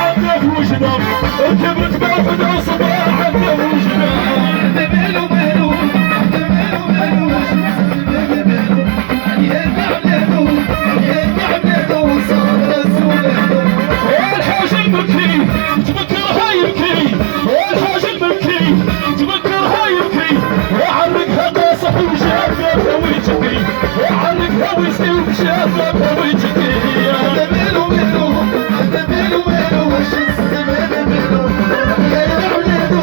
عندك وجدة كبرت بالخدع صباح عندك وجدة مالو مالو مالو الحاج المبكي تفكرها يبكي الحاج المبكي تفكرها يبكي وعرقها قاصح وشافها ويجكي وعرقها ويسكي وشافها ويجكي مالو مالو مالو مالو واش الزمان مالو يا عبلادو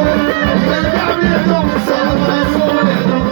يا عبلادو صار رسولو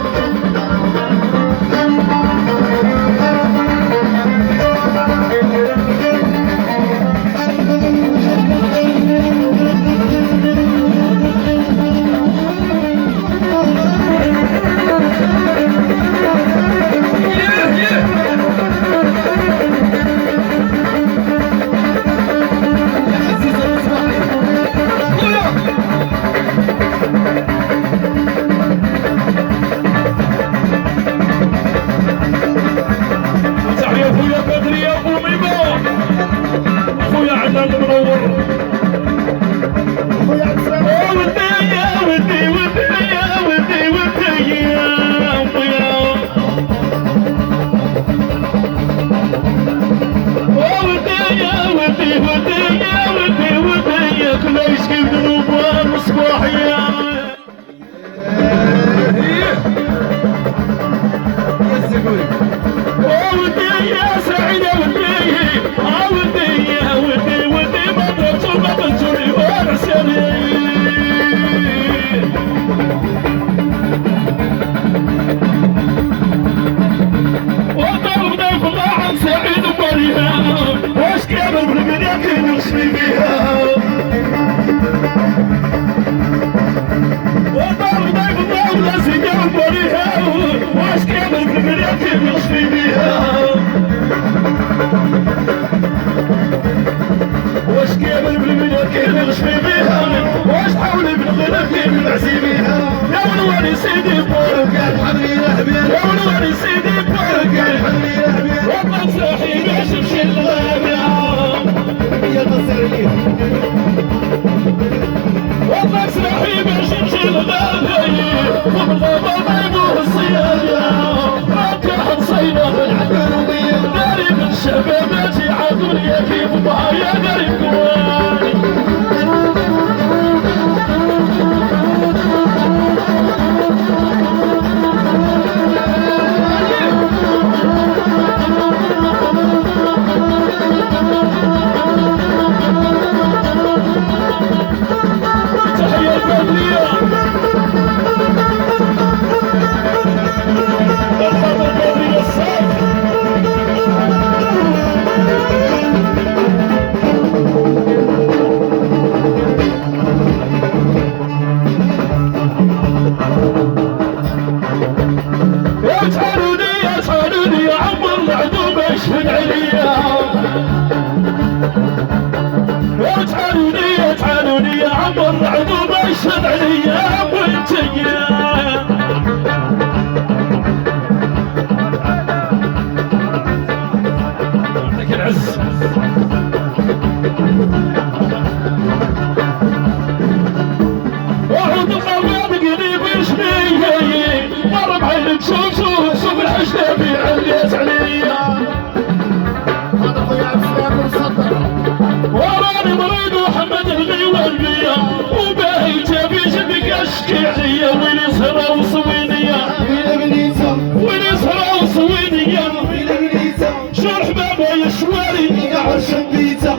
واش كامل بالبلاد كاين نغشمي بيها واش حاولي بالغلا كاين نعزي بيها يا ولوالي سيدي بورك يا الحمري الهبيل يا ولوالي سيدي بورك يا الحمري الهبيل وطن صاحي باش نمشي للغابة يا تصريح وطن صاحي باش نمشي للغابة وبالغابة ضيبوه الصيادة راكح نصيبة بالعدوية داري من الشبابات يعادوني كيف بهايا داري كواني تحية البدرية الخط البدرية الصاف يا عمر العدو يشهد عليا تعالوني يا عمر العدو يشهد عليا وانتيا يعطيك العز وعود القواد قريب يشبيه ضرب عينك شوف الحشده في عليت عليا هذا خويا عبد السلام مصدر وراني مريض وحمد الغيوان بيا وباهي جابي جنبك اشكي عليا ويلي سهرة وصوينية ويلا بنيته ويلي سهرة وصوينية ويلا بنيته شو الحبابة يا شواري يا عرش بيته